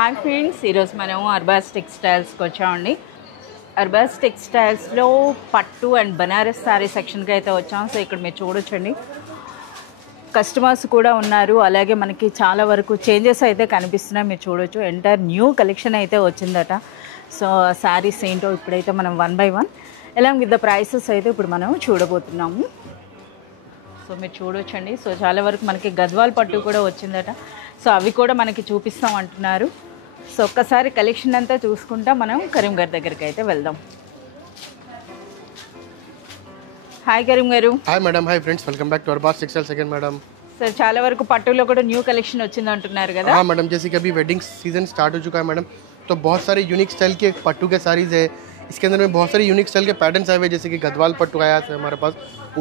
Hi friends, ఈరోజు మనం అర్బాస్ టెక్స్టైల్స్కి వచ్చామండి. అర్బాస్ టెక్స్టైల్స్లో పట్టు అండ్ బనారస్ శారీ సెక్షన్కి అయితే వచ్చాం. సో ఇక్కడ మీరు చూడొచ్చండి, కస్టమర్స్ కూడా ఉన్నారు. అలాగే మనకి చాలా వరకు చేంజెస్ అయితే కనిపిస్తున్నాయి. మీరు చూడొచ్చు, ఎంటైర్ న్యూ కలెక్షన్ అయితే వచ్చిందట. సో శారీస్ ఏంటో ఇప్పుడైతే మనం 1 by 1 along with the prices అయితే ఇప్పుడు మనం చూడబోతున్నాము. సో మీరు చూడొచ్చండి. సో చాలా వరకు మనకి గద్వాల్ పట్టు కూడా వచ్చిందట. సో అవి కూడా మనకి చూపిస్తాం అంటున్నారు. సో ఒక్కసారి కలెక్షన్ అంతా చూసుకుంటా మనం కరీం గారి దగ్గరికి అయితే వెళ్దాం. Hi Karim garu. Hi madam. Hi friends, welcome back to Arbaz textile second madam. Sir చాలా వరకు పట్టులో కూడా న్యూ కలెక్షన్ వచ్చింది అంటున్నారు కదా. हाँ मैडम, जैसे कि अभी वेडिंग सीजन स्टार्ट हो चुका है मैडम, तो बहुत सारे यूनिक स्टाइल के पट्टू के साड़ीज़ है. इसके अंदर में बहुत सारे यूनिक स्टाइल के पैटर्न्स आए हुए, जैसे कि गदवाल पट्टू आया है हमारे पास.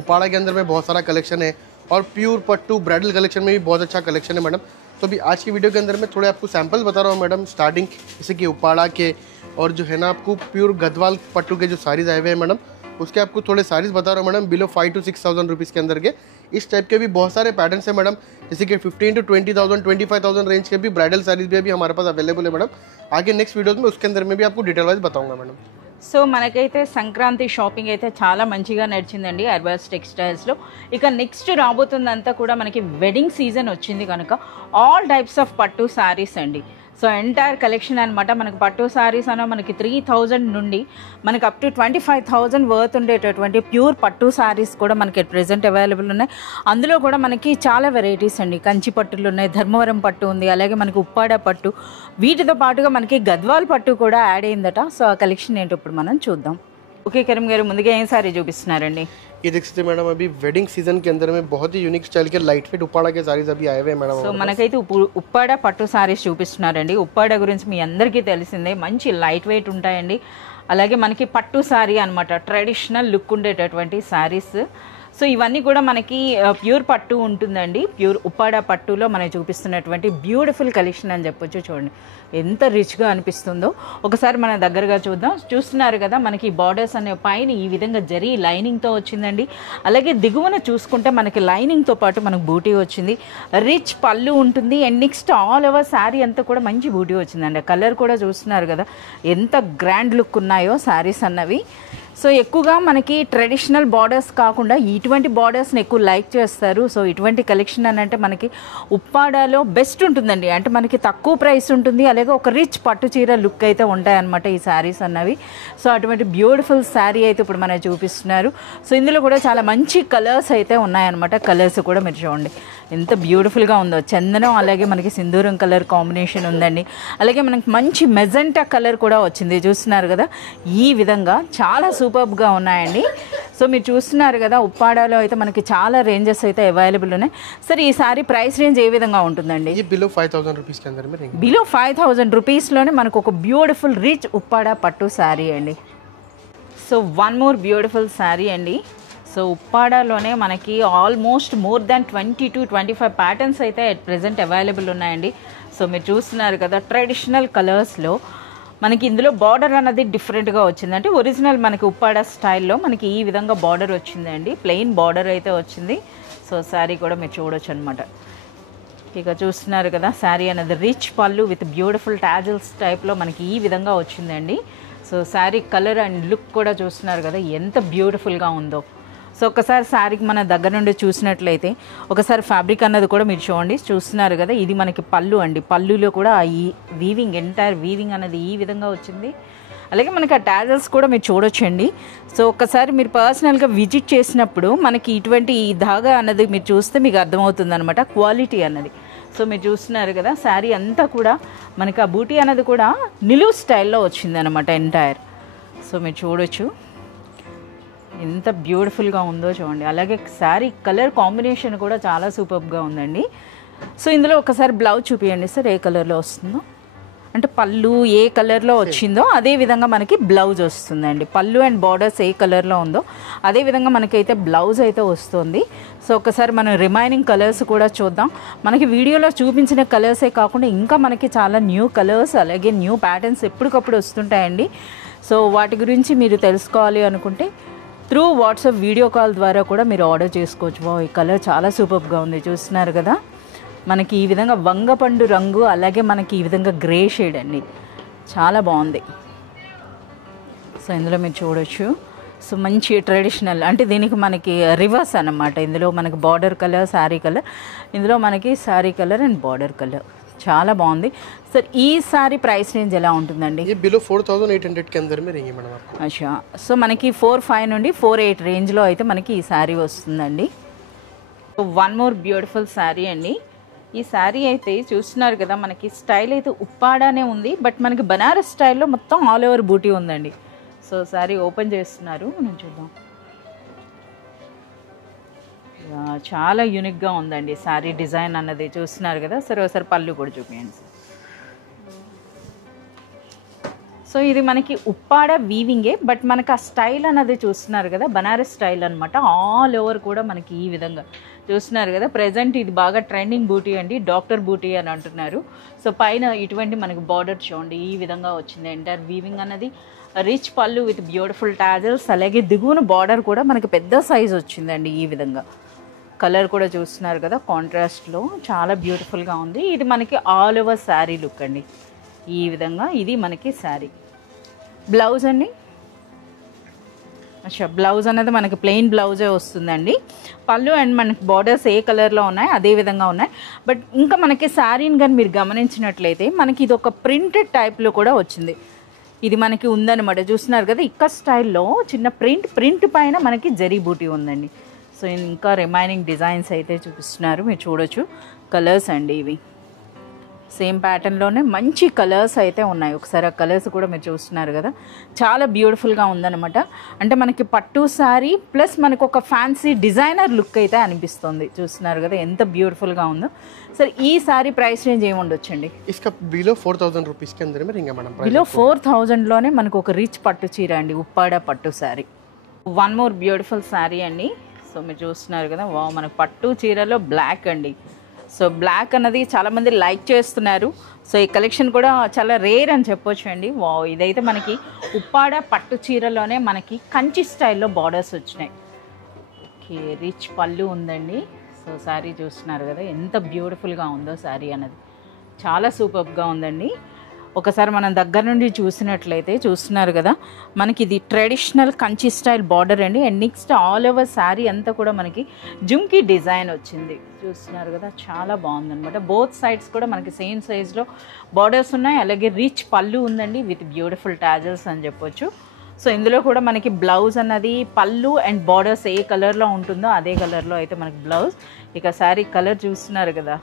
उपाड़ा के अंदर में बहुत सारा कलेक्शन है और प्योर पट्टू ब्राइडल कलेक्शन में भी बहुत अच्छा कलेक्शन है मैडम. तो अभी आज की वीडियो के अंदर में थोड़े आपको सैंपल बता रहा हूँ मैडम, स्टार्टिंग जैसे कि उपाड़ा के और जो है ना आपको प्योर गदवाल पट्टू के जो साड़ीज़ आए हुए हैं मैडम, उसके आपको थोड़े साड़ीज़ बता रहा हूँ मैडम. बिलो 5,000 to 6,000 रुपीज़ के अंदर के इस टाइप के भी बहुत सारे पैटर्न्स हैं मैडम. जैसे कि 15,000 to 20,000 25,000 रेंज के भी ब्राइडल साड़ीज़ भी अभी हमारे पास अवेलेबल है मैडम. आगे नेक्स्ट वीडियोज़ में उसके अंदर में भी आपको डिटेल वाइज बताऊँगा मैडम. సో మనకైతే సంక్రాంతి షాపింగ్ అయితే చాలా మంచిగా నడిచిందండి అర్బాస్ టెక్స్టైల్స్లో. ఇక నెక్స్ట్ రాబోతుందంతా కూడా మనకి వెడ్డింగ్ సీజన్ వచ్చింది కనుక ఆల్ టైప్స్ ఆఫ్ పట్టు శారీస్ అండి. సో ఎంటైర్ కలెక్షన్ అనమాట. మనకి పట్టు శారీస్ అన్న మనకి 3,000 నుండి మనకి అప్ టు 25,000 వర్త్ ఉండేటటువంటి ప్యూర్ పట్టు శారీస్ కూడా మనకి ప్రెజెంట్ అవైలబుల్ ఉన్నాయి. అందులో కూడా మనకి చాలా వెరైటీస్ అండి. కంచి పట్టులు ఉన్నాయి, ధర్మవరం పట్టు ఉంది, అలాగే మనకి ఉప్పాడ పట్టు, వీటితో పాటుగా మనకి గద్వాల్ పట్టు కూడా యాడ్ అయిందట. సో ఆ కలెక్షన్ ఏంటో ఇప్పుడు మనం చూద్దాం. ఓకే కరీం గారు, ముందుగా ఏం సారీ చూపిస్తున్నారండి? ये देख सकते हैं मैडम, अभी वेडिंग सीजन के अंदर में बहुत ही यूनिक स्टाइल के लाइट वेट उपाड़ा के साड़ीज अभी आए हुए हैं मैडम. సో మనకైతే ఉప్పాడ పట్టు సారీస్ చూపిస్తున్నారండి. ఉప్పాడ గురించి మీ అందరికీ తెలిసిందే, మంచి లైట్ వెయిట్ ఉంటాయండి. అలాగే మనకి పట్టు సారీ అనమాట, ట్రెడిషనల్ లుక్ ఉండేటటువంటి సారీస్. సో ఇవన్నీ కూడా మనకి ప్యూర్ పట్టు ఉంటుందండి. ప్యూర్ ఉప్పాడ పట్టులో మనకి చూపిస్తున్నటువంటి బ్యూటిఫుల్ కలెక్షన్ అని చెప్పొచ్చు. చూడండి ఎంత రిచ్గా అనిపిస్తుందో. ఒకసారి మన దగ్గరగా చూద్దాం. చూస్తున్నారు కదా, మనకి బార్డర్స్ అనే పైన ఈ విధంగా జరీ లైనింగ్తో వచ్చిందండి. అలాగే దిగువన చూసుకుంటే మనకి లైనింగ్తో పాటు మనకు బూటీ వచ్చింది, రిచ్ పళ్ళు ఉంటుంది. And next all over sari అంతా కూడా మంచి బూటీ వచ్చిందండి. కలర్ కూడా చూస్తున్నారు కదా ఎంత గ్రాండ్ లుక్ ఉన్నాయో శారీస్ అన్నవి. సో ఎక్కువగా మనకి ట్రెడిషనల్ బార్డర్స్ కాకుండా ఇటువంటి బార్డర్స్ని ఎక్కువ లైక్ చేస్తారు. సో ఇటువంటి కలెక్షన్ అని అంటే మనకి ఉప్పాడాలో బెస్ట్ ఉంటుందండి. అంటే మనకి తక్కువ ప్రైస్ ఉంటుంది, అలాగే ఒక రిచ్ పట్టు చీర లుక్ అయితే ఉంటాయన్నమాట ఈ శారీస్ అన్నవి. సో అటువంటి బ్యూటిఫుల్ శారీ అయితే ఇప్పుడు మనకి చూపిస్తున్నారు. సో ఇందులో కూడా చాలా మంచి కలర్స్ అయితే ఉన్నాయన్నమాట. కలర్స్ కూడా మీరు చూడండి ఎంత బ్యూటిఫుల్గా ఉందో. చందనం అలాగే మనకి సింధూరం కలర్ కాంబినేషన్ ఉందండి. అలాగే మనకి మంచి మెజెంటా కలర్ కూడా వచ్చింది. చూస్తున్నారు కదా, ఈ విధంగా చాలా సూపర్గా ఉన్నాయండి. సో మీరు చూస్తున్నారు కదా, ఉప్పాడాలో అయితే మనకి చాలా రేంజెస్ అయితే అవైలబుల్ ఉన్నాయి. సరే ఈ సారీ ప్రైస్ రేంజ్ ఏ విధంగా ఉంటుందండి? బిలో 5,000 रुपीज़ के अंदर में रहेंगे. బిలో 5,000 రూపీస్లోనే మనకు ఒక బ్యూటిఫుల్ రిచ్ ఉప్పాడా పట్టు శారీ అండి. So one more beautiful sari అండి. సో ఉప్పాడాలోనే మనకి almost more than 20 to 25 patterns అయితే అట్ ప్రెజెంట్ అవైలబుల్ ఉన్నాయండి. సో మీరు చూస్తున్నారు కదా, ట్రెడిషనల్ కలర్స్లో మనకి ఇందులో బార్డర్ అన్నది డిఫరెంట్గా వచ్చింది. అంటే ఒరిజినల్ మనకి ఉప్పాడ స్టైల్లో మనకి ఈ విధంగా బార్డర్ వచ్చిందండి. ప్లెయిన్ బార్డర్ అయితే వచ్చింది. సో శారీ కూడా మీరు చూడొచ్చు అనమాట. ఇక చూస్తున్నారు కదా, శారీ అనేది రిచ్ పళ్ళు విత్ బ్యూటిఫుల్ టాజిల్స్ టైప్లో మనకి ఈ విధంగా వచ్చిందండి. So sari colour and look కూడా చూస్తున్నారు కదా ఎంత బ్యూటిఫుల్గా ఉందో. సో ఒకసారి శారీకి మన దగ్గర నుండి చూసినట్లయితే ఒకసారి ఫ్యాబ్రిక్ అన్నది కూడా మీరు చూడండి. చూస్తున్నారు కదా, ఇది మనకి పళ్ళు అండి. పళ్ళులో కూడా ఈ వీవింగ్, ఎంటైర్ వీవింగ్ అనేది ఈ విధంగా వచ్చింది. అలాగే మనకి ఆ టాజల్స్ కూడా మీరు చూడొచ్చండి. సో ఒక్కసారి మీరు పర్సనల్గా విజిట్ చేసినప్పుడు మనకి ఇటువంటి ఈ ధాగా అన్నది మీరు చూస్తే మీకు అర్థమవుతుంది అనమాట క్వాలిటీ అన్నది. సో మీరు చూస్తున్నారు కదా, శారీ అంతా కూడా మనకి ఆ బూటీ అన్నది కూడా నిలువు స్టైల్లో వచ్చింది అనమాట ఎంటైర్. సో మీరు చూడొచ్చు ఎంత బ్యూటిఫుల్గా ఉందో చూడండి. అలాగే శారీ కలర్ కాంబినేషన్ కూడా చాలా సూపర్గా ఉందండి. సో ఇందులో ఒకసారి బ్లౌజ్ చూపించండి సార్, ఏ కలర్లో వస్తుందో. అంటే పళ్ళు ఏ కలర్లో వచ్చిందో అదే విధంగా మనకి బ్లౌజ్ వస్తుందండి. పళ్ళు అండ్ బార్డర్స్ ఏ కలర్లో ఉందో అదే విధంగా మనకైతే బ్లౌజ్ అయితే వస్తుంది. సో ఒకసారి మనం రిమైనింగ్ కలర్స్ కూడా చూద్దాం. మనకి వీడియోలో చూపించిన కలర్సే కాకుండా ఇంకా మనకి చాలా న్యూ కలర్స్ అలాగే న్యూ ప్యాటర్న్స్ ఎప్పటికప్పుడు వస్తుంటాయండి. సో వాటి గురించి మీరు తెలుసుకోవాలి అనుకుంటే త్రూ వాట్సాప్ వీడియో కాల్ ద్వారా కూడా మీరు ఆర్డర్ చేసుకోవచ్చు. ఈ కలర్ చాలా సూపర్గా ఉంది. చూస్తున్నారు కదా, మనకి ఈ విధంగా వంగపండు రంగు, అలాగే మనకి ఈ విధంగా గ్రే షేడ్ అండి, చాలా బాగుంది. సో ఇందులో మీరు చూడొచ్చు. సో మంచి ట్రెడిషనల్, అంటే దీనికి మనకి రివర్స్ అన్నమాట. ఇందులో మనకి బార్డర్ కలర్, శారీ కలర్, ఇందులో మనకి sari colour and border colour, చాలా బాగుంది. సార్ ఈ సారీ ప్రైస్ రేంజ్ ఎలా ఉంటుందండి? ये बिलो 4800 के अंदर में रहेंगे मैडम आपको. అచ్చా, సో మనకి 4,500 నుండి 4,800 రేంజ్లో అయితే మనకి ఈ శారీ వస్తుందండి. వన్ మోర్ బ్యూటిఫుల్ శారీ అండి. ఈ శారీ అయితే చూస్తున్నారు కదా, మనకి స్టైల్ అయితే ఉప్పాడానే ఉంది, బట్ మనకి బనారస్ స్టైల్లో మొత్తం ఆల్ ఓవర్ బూటీ ఉందండి. సో శారీ ఓపెన్ చేస్తున్నారు, మనం చూద్దాం. చాలా యూనిక్గా ఉందండి శారీ డిజైన్ అన్నది, చూస్తున్నారు కదా. సరే ఒకసారి పళ్ళు కూడా చూపించండి. సో ఇది మనకి ఉప్పాడ వీవింగే, బట్ మనకి ఆ స్టైల్ అన్నది చూస్తున్నారు కదా, బనారస్ స్టైల్ అనమాట. ఆల్ ఓవర్ కూడా మనకి ఈ విధంగా చూస్తున్నారు కదా. ప్రజెంట్ ఇది బాగా ట్రెండింగ్ బూటీ అండి, డాక్టర్ బూటీ అని అంటున్నారు. సో పైన ఇటువంటి మనకి బార్డర్ చూడండి, ఈ విధంగా వచ్చింది. ఎంటైర్ వీవింగ్ అన్నది రిచ్ పళ్ళు విత్ బ్యూటిఫుల్ టాజల్స్, అలాగే దిగువన బార్డర్ కూడా మనకి పెద్ద సైజ్ వచ్చిందండి. ఈ విధంగా కలర్ కూడా చూస్తున్నారు కదా, కాంట్రాస్ట్లో చాలా బ్యూటిఫుల్గా ఉంది. ఇది మనకి ఆల్ ఓవర్ శారీ లుక్ అండి. ఈ విధంగా ఇది మనకి శారీ. బ్లౌజ్ అండి, అచ్చా బ్లౌజ్ అనేది మనకి ప్లెయిన్ బ్లౌజే వస్తుందండి. పళ్ళు అండ్ మనకి బార్డర్స్ ఏ కలర్లో ఉన్నాయి అదే విధంగా ఉన్నాయి. బట్ ఇంకా మనకి శారీని కానీ మీరు గమనించినట్లయితే మనకి ఇది ఒక ప్రింటెడ్ టైప్లో కూడా వచ్చింది. ఇది మనకి ఉందన్నమాట, చూస్తున్నారు కదా. ఇక్కడ స్టైల్లో చిన్న ప్రింట్ పైన మనకి జరీ బూటీ ఉందండి. సో ఇంకా రిమైనింగ్ డిజైన్స్ అయితే చూపిస్తున్నారు, మీరు చూడొచ్చు. కలర్స్ అండి ఇవి సేమ్ ప్యాటర్న్లోనే మంచి కలర్స్ అయితే ఉన్నాయి. ఒకసారి ఆ కలర్స్ కూడా మీరు చూస్తున్నారు కదా, చాలా బ్యూటిఫుల్గా ఉందన్నమాట. అంటే మనకి పట్టు శారీ ప్లస్ మనకు ఒక ఫ్యాన్సీ డిజైనర్ లుక్ అయితే అనిపిస్తుంది. చూస్తున్నారు కదా ఎంత బ్యూటిఫుల్గా ఉందో. సరే ఈ శారీ ప్రైస్ రేంజ్ ఏమి ఉండొచ్చండి? इसका बिलो 4000 रुपीज़ के अंदर में रहेंगे मैडम. బిలో 4000లోనే మనకు ఒక రిచ్ పట్టు చీర అండి, ఉప్పాడ పట్టు sari. One more beautiful sari అండి. సో మీరు చూస్తున్నారు కదా, వావ్ మనకు పట్టు చీరలో బ్లాక్ అండి. సో బ్లాక్ అన్నది చాలామంది లైక్ చేస్తున్నారు. సో ఈ కలెక్షన్ కూడా చాలా రేర్ అని చెప్పొచ్చు అండి. వావ్ ఇదైతే మనకి ఉప్పాడ పట్టు చీరలోనే మనకి కంచి స్టైల్లో బార్డర్స్ వచ్చినాయి. ఓకే, రిచ్ పళ్ళు ఉందండి. సో శారీ చూస్తున్నారు కదా ఎంత బ్యూటిఫుల్గా ఉందో శారీ అన్నది, చాలా సూపర్గా ఉందండి. ఒకసారి మనం దగ్గర నుండి చూసినట్లయితే చూస్తున్నారు కదా, మనకి ఇది ట్రెడిషనల్ కంచి స్టైల్ బార్డర్ అండి. And next all over sari అంతా కూడా మనకి జుమ్కీ డిజైన్ వచ్చింది. చూస్తున్నారు కదా, చాలా బాగుందన్నమాట. బోత్ సైడ్స్ కూడా మనకి సేమ్ సైజ్లో బార్డర్స్ ఉన్నాయి, అలాగే రిచ్ పళ్ళు ఉందండి విత్ బ్యూటిఫుల్ టాజల్స్ అని చెప్పొచ్చు. సో ఇందులో కూడా మనకి బ్లౌజ్ అన్నది పళ్ళు అండ్ బార్డర్స్ ఏ కలర్లో ఉంటుందో అదే కలర్లో అయితే మనకి బ్లౌజ్. ఇక శారీ కలర్ చూస్తున్నారు కదా,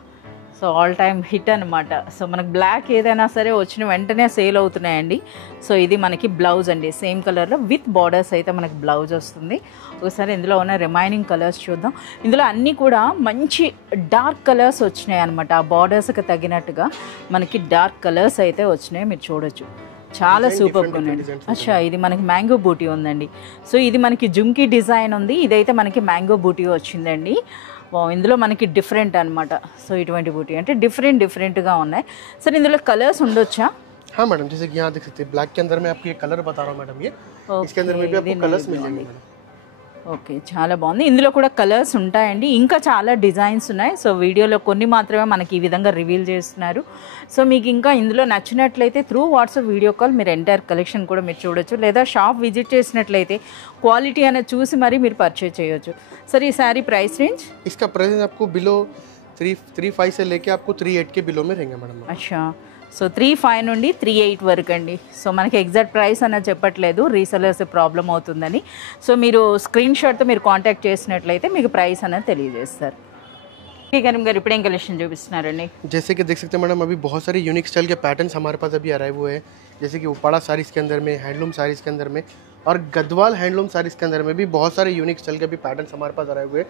సో ఆల్ టైమ్ హిట్ అనమాట. సో మనకు బ్లాక్ ఏదైనా సరే వచ్చిన వెంటనే సేల్ అవుతున్నాయండి. సో ఇది మనకి బ్లౌజ్ అండి, సేమ్ కలర్లో విత్ బార్డర్స్ అయితే మనకి బ్లౌజ్ వస్తుంది. ఒకసారి ఇందులో ఉన్న రిమైనింగ్ కలర్స్ చూద్దాం. ఇందులో అన్నీ కూడా మంచి డార్క్ కలర్స్ వచ్చినాయి అనమాట. ఆ బార్డర్స్కి తగినట్టుగా మనకి డార్క్ కలర్స్ అయితే వచ్చినాయి, మీరు చూడొచ్చు. చాలా సూపర్గా ఉందండి. అచ్చా ఇది మనకి మ్యాంగో బూటీ ఉందండి. సో ఇది మనకి జుమ్కీ డిజైన్ ఉంది, ఇదైతే మనకి మ్యాంగో బూటీ వచ్చిందండి. ఇందులో మనకి డిఫరెంట్ అనమాట. సో ఇటువంటి బూటీ అంటే డిఫరెంట్గా ఉన్నాయి. సరే ఇందులో కలర్స్ ఉండొచ్చా? हाँ मैडम, जैसे कि यहाँ देख सकते हैं ब्लैक के अंदर मैं आपको ये कलर बता रहा हूँ मैडम. ये इसके अंदर में भी आपको कलर्स मिल जाएंगे मैडम. ఓకే, చాలా బాగుంది. ఇందులో కూడా కలర్స్ ఉంటాయండి, ఇంకా చాలా డిజైన్స్ ఉన్నాయి. సో వీడియోలో కొన్ని మాత్రమే మనకి ఈ విధంగా రివీల్ చేస్తున్నారు. సో మీకు ఇంకా ఇందులో నచ్చినట్లయితే త్రూ వాట్సాప్ వీడియో కాల్ మీరు ఎంటైర్ కలెక్షన్ కూడా మీరు చూడొచ్చు, లేదా షాప్ విజిట్ చేసినట్లయితే క్వాలిటీ అనేది చూసి మరీ మీరు పర్చేజ్ చేయొచ్చు. సరే ఈ శారీ ప్రైస్ రేంజ్? इसका प्राइस आपको बिलो 335 से लेके आपको 38 के बिलो में रहेंगे मैडम. అచ్చా, సో 3,500 నుండి 3,800 వరకు అండి. సో మనకి ఎగ్జాక్ట్ ప్రైస్ అనేది చెప్పట్లేదు, రీసెలర్స్ ప్రాబ్లం అవుతుందని. సో మీరు స్క్రీన్ షాట్తో మీరు కాంటాక్ట్ చేసినట్లయితే మీకు ప్రైస్ అనేది తెలియజేస్తారు. కరీం గారు ఇప్పుడు ఏం కలెక్షన్ చూపిస్తున్నారండి? जैसे कि देख सकते हैं मैडम, अभी बहुत सारे यूनिक स्टाइल के पैटर्न्स हमारे पास अभी अराइव हुए हैं. जैसे कि उपाड़ा साड़ीज़ के अंदर में, हैंडलूम साड़ीज़ के अंदर में और गदवाल हैंडलूम साड़ीज़ के अंदर में भी बहुत सारे यूनिक स्टाइल के भी पैटर्न्स हमारे पास अराइव हुए.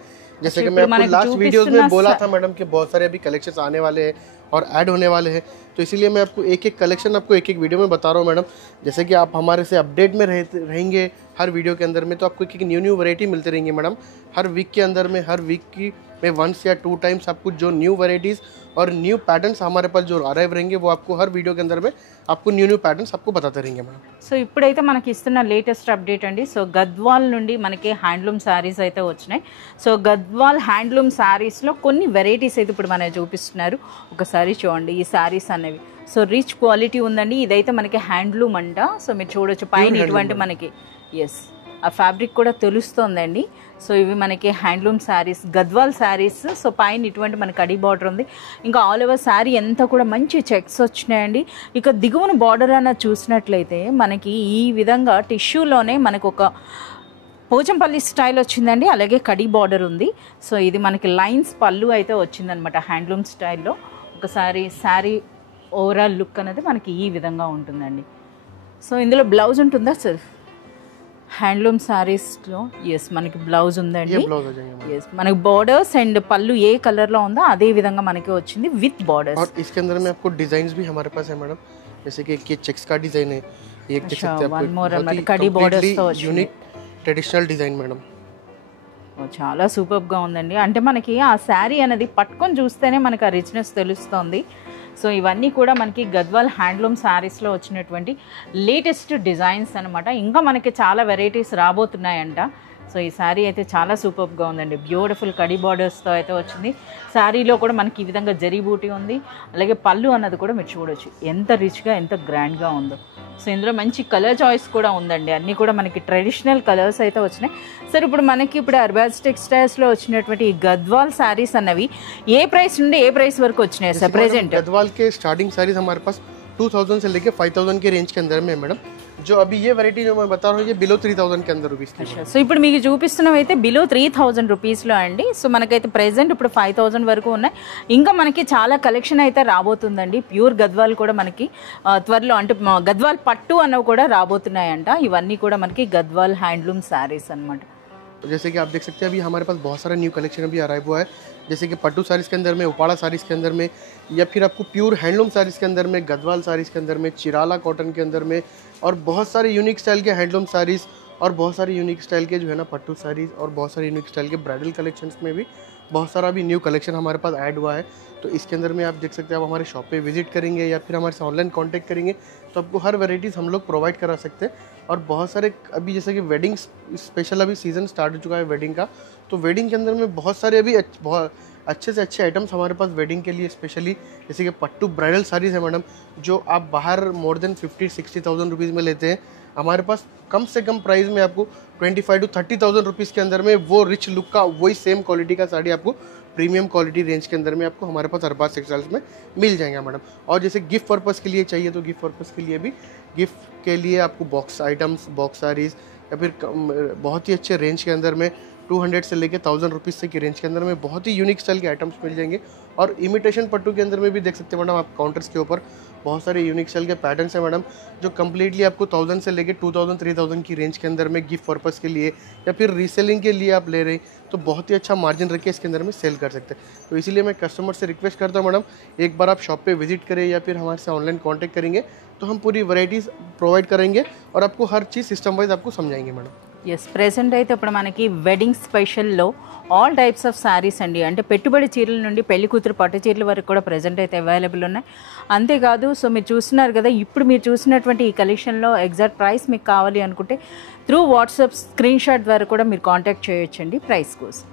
जैसे कि मैं आपको लास्ट वीडियोस में बोला था मैडम कि बहुत सारे अभी कलेक्शंस आने वाले हैं और ऐड होने वाले हैं. तो इसीलिए मैं आपको एक एक कलेक्शन आपको एक एक वीडियो में बता रहा हूँ मैडम. जैसे कि आप हमारे से अपडेट में रहेंगे हर वीडियो के अंदर में, तो आपको एक न्यू वैरायटी मिलती रहेंगी मैडम. हर वीक के अंदर में, हर वीक की में 1 या 2 टाइम्स आपको जो न्यू वैरायटीज़ और न्यू पैटर्न्स हमारे पास जो अराइव रहेंगे वो आपको हर वीडियो के अंदर में आपको न्यू न्यू पैटर्न्स आपको बताते रहेंगे मैडम। సో ఇప్పుడైతే మనకి ఇస్తున్న లేటెస్ట్ అప్డేట్ అండి. సో గద్వాల్ నుండి మనకి హ్యాండ్లూమ్ శారీస్ అయితే వచ్చినాయి. సో గద్వాల్ హ్యాండ్లూమ్ శారీస్లో కొన్ని వెరైటీస్ అయితే ఇప్పుడు మనకి చూపిస్తున్నారు. ఒకసారి చూడండి ఈ శారీస్ అనేవి. సో రిచ్ క్వాలిటీ ఉందండి. ఇదైతే మనకి హ్యాండ్లూమ్ అంట. సో మీరు చూడొచ్చు పైన ఇటువంటి మనకి ఎస్ ఆ ఫ్యాబ్రిక్ కూడా తెలుస్తుందండి. సో ఇవి మనకి హ్యాండ్లూమ్ శారీస్, గద్వాల్ శారీస్. సో పైన ఇటువంటి మనకి కడి బార్డర్ ఉంది. ఇంకా ఆల్ ఓవర్ శారీ అంతా కూడా మంచి చెక్స్ వచ్చినాయండి. ఇక దిగువన బార్డర్ అన్నది చూసినట్లయితే మనకి ఈ విధంగా టిష్యూలోనే మనకు ఒక పోచంపల్లి స్టైల్ వచ్చిందండి. అలాగే కడి బార్డర్ ఉంది. సో ఇది మనకి లైన్స్ పళ్ళు అయితే వచ్చిందనమాట హ్యాండ్లూమ్ స్టైల్లో. ఒకసారి శారీ ఓవరాల్ లుక్ అనేది మనకి ఈ విధంగా ఉంటుందండి. సో ఇందులో బ్లౌజ్ ఉంటుందా సార్? హ్యాండ్లూమ్ శారీస్లో ఎస్ మనకి బ్లౌజ్ ఉందండి. ఎస్ మనకి బॉर्डर्स అండ్ పళ్ళు ఏ కలర్లో ఉందో అదే విధంగా మనకి వచ్చింది విత్ बॉर्डर्स. और इसके अंदर में आपको डिजाइन्स भी हमारे पास है मैडम, जैसे कि ये चेक्स का डिजाइन है, ये देख सकते हैं आप, కడి బॉर्डर्स తో यूनिक ट्रेडिशनल डिजाइन मैडम. చాలా సూపర్గా ఉందండి. అంటే మనకి ఆ శారీ అనేది పట్టుకొని చూస్తేనే మనకి ఆ రిచ్నెస్ తెలుస్తుంది. సో ఇవన్నీ కూడా మనకి గద్వాల్ హ్యాండ్లూమ్ శారీస్లో వచ్చినటువంటి లేటెస్ట్ డిజైన్స్ అనమాట. ఇంకా మనకి చాలా వెరైటీస్ రాబోతున్నాయంట. సో ఈ శారీ అయితే చాలా సూపర్గా ఉందండి. బ్యూటిఫుల్ కడి బార్డర్స్తో అయితే వచ్చింది. శారీలో కూడా మనకి ఈ విధంగా జరీ బూటీ ఉంది. అలాగే పళ్ళు అన్నది కూడా మీరు చూడొచ్చు ఎంత రిచ్గా ఎంత గ్రాండ్గా ఉందో. సో ఇందులో మంచి కలర్ చాయిస్ కూడా ఉందండి. అన్నీ కూడా మనకి ట్రెడిషనల్ కలర్స్ అయితే వచ్చినాయి. సరే ఇప్పుడు అర్బాజ్ టెక్స్టైల్స్లో వచ్చినటువంటి ఈ గద్వాల్ శారీస్ అన్నవి ఏ ప్రైస్ నుండి ఏ ప్రైస్ వరకు వచ్చినాయి సార్ ప్రెజెంట్? गद्वाल के स्टार्टिंग साड़ीज हमारे पास 2000 से लेके 5000 के रेंज के अंदर में है मैडम. जो अभी ये वैरायटी जो मैं बता रहा हूँ ये बिलो 3000 के अंदर रुपीस की है. సో ఇప్పుడు మీకు చూపిస్తున్నవి అయితే బిలో 3000 రూపీస్లో అండి. సో మనకైతే ప్రెజెంట్ ఇప్పుడు 5000 వరకు ఉన్నాయి. ఇంకా మనకి చాలా కలెక్షన్ అయితే రాబోతుందండి. ప్యూర్ గద్వాల్ కూడా మనకి త్వరలో అంటే గద్వాల్ పట్టు అన్నవి కూడా రాబోతున్నాయంట. ఇవన్నీ కూడా మనకి గద్వాల్ హ్యాండ్లూమ్ శారీస్ అన్నమాట. जैसे कि आप देख सकते हैं अभी हमारे पास बहुत सारा न्यू कलेक्शन अभी अराइव हुआ है, जैसे कि पट्टू साड़ीज़ के अंदर में, उपाड़ा साड़ीज़ के अंदर में, या फिर आपको प्योर हैंडलूम साड़ीज़ के अंदर में, गद्वाल साड़ीज़ के अंदर में, चिराला कॉटन के अंदर में, और बहुत सारे यूनिक स्टाइल के हैंडलूम साड़ीज़ और बहुत सारे यूनिक स्टाइल के जो है ना पट्टू साड़ीज़ और बहुत सारे यूनिक स्टाइल के ब्राइडल कलेक्शंस में भी बहुत सारा अभी न्यू कलेक्शन हमारे पास ऐड हुआ है. तो इसके अंदर में आप देख सकते हैं, आप हमारे शॉप पे विजिट करेंगे या फिर हमारे से ऑनलाइन कांटेक्ट करेंगे तो आपको हर वैराइटीज़ हम लोग प्रोवाइड करा सकते हैं. और बहुत सारे अभी जैसे कि वेडिंग स्पेशल अभी सीज़न स्टार्ट हो चुका है वेडिंग का, तो वेडिंग के अंदर में बहुत सारे अभी बहुत अच्छे से अच्छे आइटम्स हमारे पास वेडिंग के लिए स्पेशली, जैसे कि पट्टू ब्राइडल साड़ीज़ है मैडम, जो आप बाहर मोर देन 50-60,000 रुपीज़ में लेते हैं. हमारे पास कम से कम प्राइस में आपको 25 to 30,000 रुपीज़ के अंदर में वो रिच लुक का वही सेम क्वालिटी का साड़ी आपको प्रीमियम क्वालिटी रेंज के अंदर में आपको हमारे पास अरबाज टेक्सटाइल्स में मिल जाएगा मैडम. और जैसे गिफ्ट पर्पज़ के लिए चाहिए तो गिफ्ट पर्पज़ के लिए भी, गिफ्ट के लिए आपको बॉक्स आइटम्स, बॉक्स साड़ीज़ या फिर बहुत ही अच्छे रेंज के अंदर में 200 से लेके 1000 रुपीज़ से की रेंज के अंदर में बहुत ही यूनिक स्टाइल के आइटम्स मिल जाएंगे. और इमिटेशन पट्टू के अंदर में भी देख सकते हैं मैडम आप काउंटर्स के ऊपर बहुत सारे यूनिक स्टाइल के पैटर्न्स हैं मैडम, जो कम्प्लीटली आपको 1000 से लेके 2000-3000 की रेंज के अंदर में गिफ्ट पर्पज़ के लिए या फिर रीसेलिंग के लिए आप ले रहे हैं तो बहुत ही अच्छा मार्जिन रख के इसके अंदर में सेल कर सकते हैं. तो इसीलिए मैं कस्टमर से रिक्वेस्ट करता हूँ मैडम, एक बार आप शॉप पे विजिट करें या फिर हमारे से ऑनलाइन कॉन्टैक्ट करेंगे तो हम पूरी वैराइटीज़ प्रोवाइड करेंगे और आपको हर चीज़ सिस्टम वाइज आपको समझाएंगे मैडम. ఎస్ ప్రెసెంట్ అయితే ఇప్పుడు మనకి వెడ్డింగ్ స్పెషల్లో ఆల్ టైప్స్ ఆఫ్ శారీస్ అండి. అంటే పెట్టుబడి చీరల నుండి పెళ్లి కూతురు పట్టు చీరల వరకు కూడా ప్రెజెంట్ అయితే అవైలబుల్ ఉన్నాయి. అంతేకాదు సో మీరు చూస్తున్నారు కదా, ఇప్పుడు మీరు చూసినటువంటి ఈ కలెక్షన్లో ఎగ్జాక్ట్ ప్రైస్ మీకు కావాలి అనుకుంటే త్రూ వాట్సాప్ స్క్రీన్ షాట్ ద్వారా కూడా మీరు కాంటాక్ట్ చేయొచ్చండి ప్రైస్ కోసం.